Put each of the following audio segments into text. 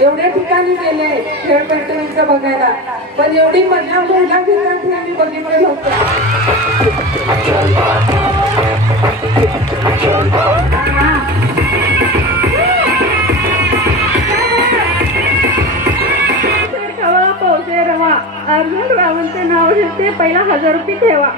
एवढ्या ठिकाणी गेले खेळ पैठणीचं बघायला, पण एवढी मजा महिला घेतात हे मी बघितलं नव्हतं. पौसे रवा अर्जुन रावणचं नाव घेते, पहिला 1000 रुपये ठेवा.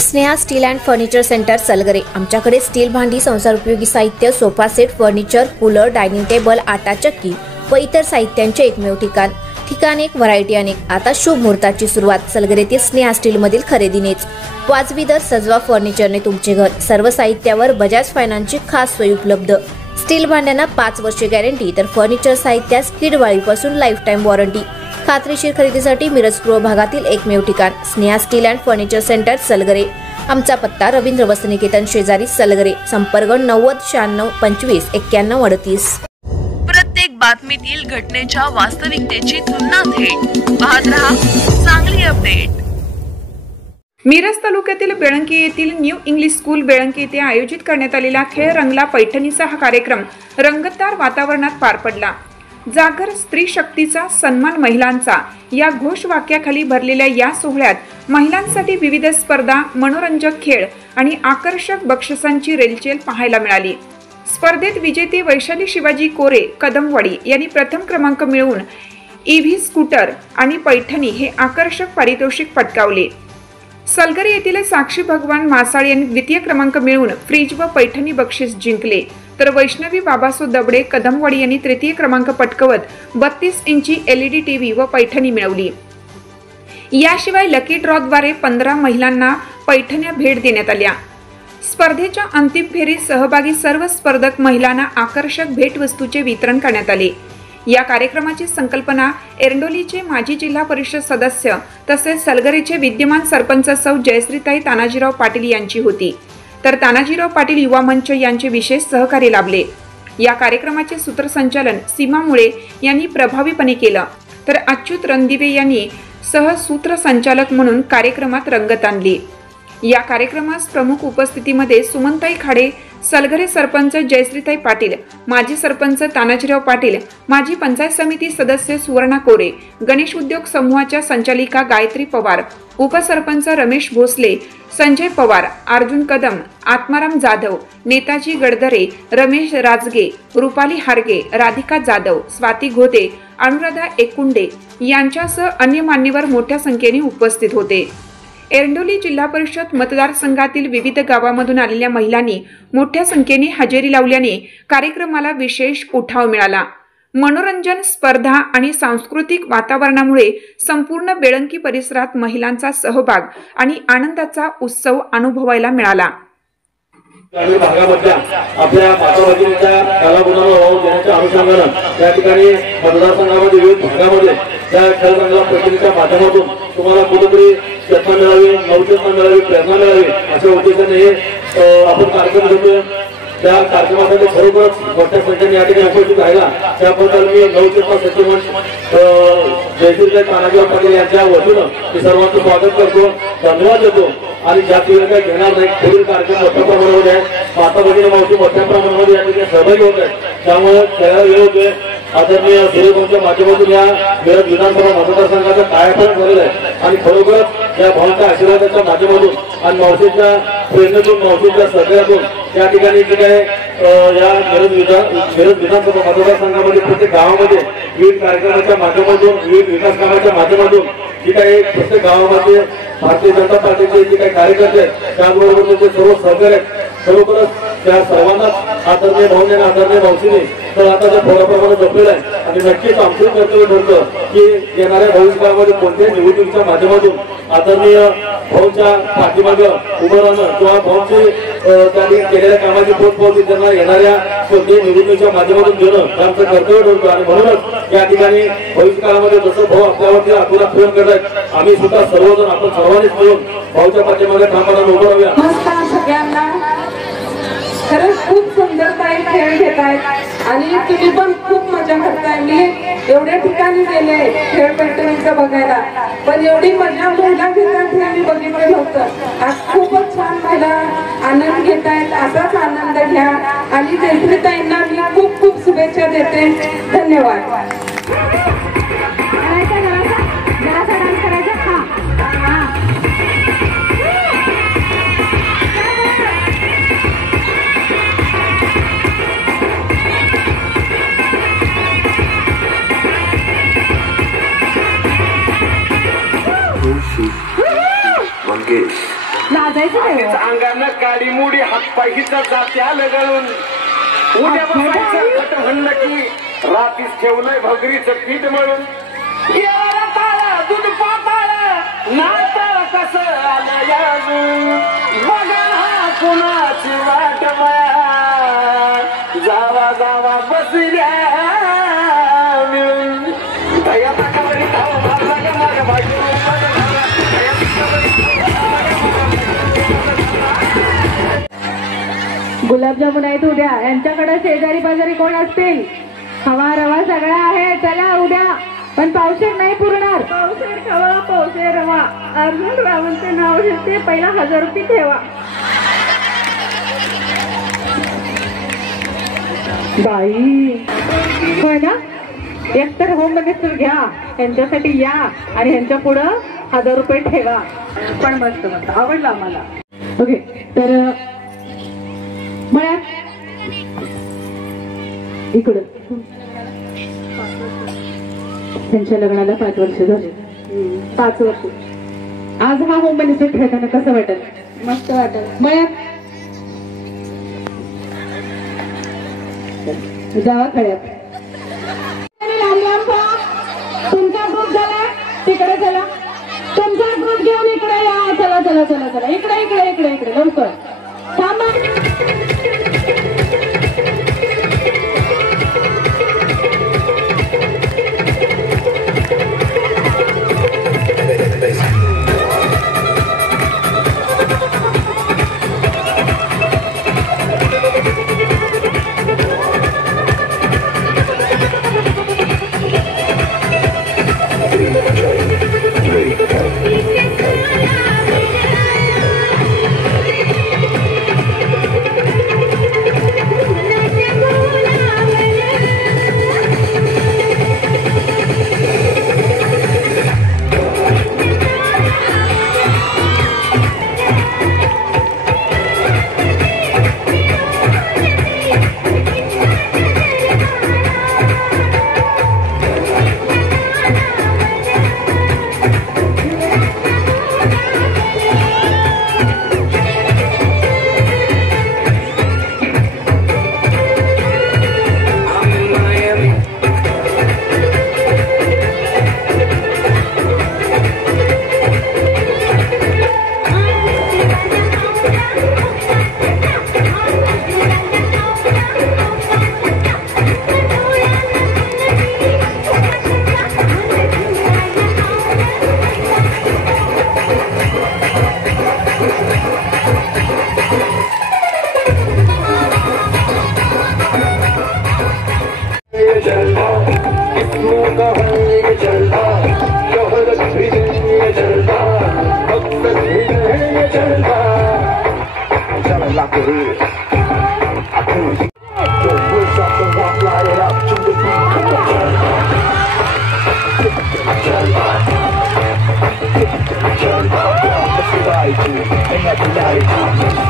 Sneha steel and furniture centre Salgare. आमच्याकडे स्टील भांडी, संसार उपयोगी साहित्य, sofa set, furniture, cooler, dining table, आटा चक्की व इतर साहित्यांचे एकमेव ठिकाण एक, व्हरायटी अनेक. आता शुभ मुहूर्ताची सुरुवात सलगरेतील स्नेहा स्टील मधील खरेदीनेच. वाजवी दर, सजवा फर्निचरने तुमचे घर. सर्व साहित्यावर बजाज फायनान्सची खास सोय उपलब्ध. स्टील भांड्यांना 5 वर्षे गॅरंटी, तर फर्निचर साहित्यास किडवाळीपासून लाईफ टाईम वॉरंटी. खात्रीशीर खरेदीसाठी मिरज पूर्व भागातील एकमेव ठिकाण Sneha steel and furniture centre Salgare. आमचा पत्ता रवींद्र वस्त्रनिकेतन शेजारी सलगरे. संपर्क 90 96 25 91 38. प्रत्येक बातमीतील घटनेच्या वास्तविकतेची तुलना थेट पाहत रहा चांगली अपडेट. मिरज तालुक्यातील बेळंकी येथील न्यू इंग्लिश स्कूल बेळंकी येथे आयोजित करण्यात आलेला खेळ रंगला पैठणीचा हा कार्यक्रम रंगतदार वातावरणात पार पडला. जागर स्त्री शक्तीचा सन्मान महिलांचा या घोषवाक्याखाली भरलेल्या या सोहळ्यात महिलांसाठी विविध स्पर्धा, मनोरंजक खेळ आणि आकर्षक बक्षिसांची रेलचेल पाहायला मिळाली. स्पर्धेत विजेते वैशाली शिवाजी कोरे कदमवाडी यांनी प्रथम क्रमांक मिळवून ईव्ही स्कूटर आणि पैठणी हे आकर्षक पारितोषिक पटकावले. सलगरे येथील साक्षी भगवान मासाळ यांनी द्वितीय क्रमांक मिळवून फ्रीज व पैठणी बक्षीस जिंकले, तर वैष्णवी बाबासो दबडे कदमवाडी यांनी तृतीय क्रमांक पटकवत 32 इंची LED टीव्ही व पैठणी मिळवली. याशिवाय लकी ड्रॉद्वारे 15 महिलांना पैठण्या भेट देण्यात आल्या. स्पर्धेच्या अंतिम फेरीत सहभागी सर्व स्पर्धक महिलांना आकर्षक भेटवस्तूचे वितरण करण्यात आले. या कार्यक्रमाची संकल्पना एरंडोलीचे माजी जिल्हा परिषद सदस्य तसेच सलगरेचे विद्यमान सरपंच सौ जयश्रीताई तानाजीराव पाटील यांची होती, तर तानाजीराव पाटील युवा मंच यांचे विशेष सहकार्य लाभले. या कार्यक्रमाचे सूत्रसंचालन सीमा मुळे यांनी प्रभावीपणे केलं, तर अच्युत रणदिवे यांनी सहसूत्रसंचालक म्हणून कार्यक्रमात रंगत आणली. या कार्यक्रमास प्रमुख उपस्थितीमध्ये सुमनताई खाडे, सलगरे सरपंच जयश्रीताई पाटील, माजी सरपंच तानाजीराव पाटील, माजी पंचायत समिती सदस्य सुवर्णा कोरे, गणेश उद्योग समूहाच्या संचालिका गायत्री पवार, उपसरपंच रमेश भोसले, संजय पवार, अर्जुन कदम, आत्माराम जाधव, नेताजी गडदरे, रमेश राजगे, रुपाली हारगे, राधिका जाधव, स्वाती घोदे, अनुराधा एकुंडे यांच्यासह अन्य मान्यवर मोठ्या संख्येने उपस्थित होते. एरंडोली जिल्हा परिषद मतदारसंघातील विविध गावांमधून आलेल्या महिलांनी मोठ्या संख्येने हजेरी लावल्याने कार्यक्रमाला विशेष उठाव मिळाला. मनोरंजन, स्पर्धा आणि सांस्कृतिक वातावरणामुळे संपूर्ण बेळंकी परिसरात महिलांचा सहभाग आणि आनंदाचा उत्सव अनुभवायला मिळाला. ग्रामीण भागामधल्या आपल्या माता भगिनींच्या कलागुणांना वाव देण्याच्या अनुषंगानं या ठिकाणी मतदारसंघामध्ये विविध भागामध्ये त्या खेळ रंगला पैठणीच्या माध्यमातून तुम्हाला कुठेतरी चेतना मिळावी, नवचेतना मिळावी, प्रेरणा मिळावी अशा उद्देशाने हे आपण कार्यक्रम घेतोय. त्या कार्यक्रमासाठी खरोखरच मोठ्या संख्येने या ठिकाणी उपस्थित राहिला त्याबद्दल मी नवचेतना सचिव जयश्रीताई तानाजीराव पाटील यांच्या वतीनं मी सर्वांचं स्वागत करतो, धन्यवाद देतो. आणि ज्या वेळेला काही घेणार नाही पुढील कार्यक्रम मोठ्या प्रमाणामध्ये आहे. माता भगिनी मावशी मोठ्या प्रमाणामध्ये या ठिकाणी सहभागी होत आहेत, त्यामुळे खेळायला वेळ होतोय. आदरणीय सूर्यवंशच्या माध्यमातून या मिरज विधानसभा मतदारसंघाचा कायापालट झालेला आहे आणि खरोखरच या भावांच्या आशीर्वादाच्या माध्यमातून आणि मावशीच्या प्रेरणेतून, मावशीच्या सहकार्यातून या ठिकाणी जे काय या मिरज विधानसभा मतदारसंघामध्ये प्रत्येक गावामध्ये विविध कार्यक्रमाच्या माध्यमातून, विविध विकास कामाच्या माध्यमातून जी काही प्रत्येक गावामध्ये भारतीय जनता पार्टीचे जे काही कार्यकर्ते आहेत त्याचबरोबर त्यांचे सर्व सहकारी आहेत, खरोखरच त्या सर्वांनाच आदरणीय भाऊने आणि आदरणीय मावशीने तर आता त्या थोड्याप्रमाणे जपलेलं आहे. आणि नक्कीच आमचं कर्तव्य ठरतं की येणाऱ्या भविष्यकाळामध्ये कोणत्याही निवडणुकीच्या माध्यमातून आदरणीय भाऊच्या पाठीमागे उभं राहणं किंवा भाऊची त्यांनी केलेल्या कामाची पोचपावती त्यांना येणाऱ्या कोणत्याही निवडणुकीच्या माध्यमातून देणं आमचं कर्तव्य ठरतं. आणि म्हणूनच या ठिकाणी भविष्यकाळामध्ये जसं भाऊ आपल्यावरती आतुरात प्रेम करतायत, आम्ही सुद्धा सर्वजण आपण सर्वांनीच मिळून भाऊच्या पाठीमागे ठामपणाने उभं राहूया. खरंच खूप सुंदरताई खेळ घेतायत आणि तुम्ही पण खूप मजा करताय. मी एवढ्या ठिकाणी गेले खेळ पैठणीचं बघायला, पण एवढी मजा महिला घेतात हे मी बघितलं नव्हतं. आज खूपच छान महिला आनंद घेतायत. असाच आनंद घ्या आणि जयश्रीताईंना मी खूप खूप शुभेच्छा देते. धन्यवाद. अंगानं काळी मुडी हातपायीचा जात्या लगळून उद्या बसायचं खट म्हणलं की रातीच ठेवलंय भगरीचं पीठ मळून. दूध पाताळ नाताळ कसं आलं अजून बघा कुणाची वाट जावा जावा बसल्या मिळून दयाचा कबरी धाव मारला का माझ्या बाजू. गुलाबजामुन आहेत उद्या. यांच्याकडे शेजारी पाजारी कोण असतील? हवा रवा सगळा आहे. चला उद्या, पण पावशेर नाही पुरणार. पावशेर खवा पावशेर रवा. अर्जुन रावणचे नाव घेते. पहिला 1000 रुपये ठेवा. बाई होय ना. एकतर होम मिनिस्टर घ्या, यांच्यासाठी या आणि यांच्या पुढं 1000 रुपये ठेवा. पण मस्त मस्त आवडलं आम्हाला. ओके, तर मळ्यात इकडं त्यांच्या लग्नाला 5 वर्ष झाले. 5 वर्ष. आज हा होम मिनिस्टर खेळताना कसं वाटत? मस्त वाटत. मळ्यात जावा खळ्यात. तुमचा ग्रुप झाला तिकडे. चला तुमचा ग्रुप घेऊन इकडे या. चला चला चला चला इकडे इकडे इकडे इकडे लवकर थांबा. Ain't nothing like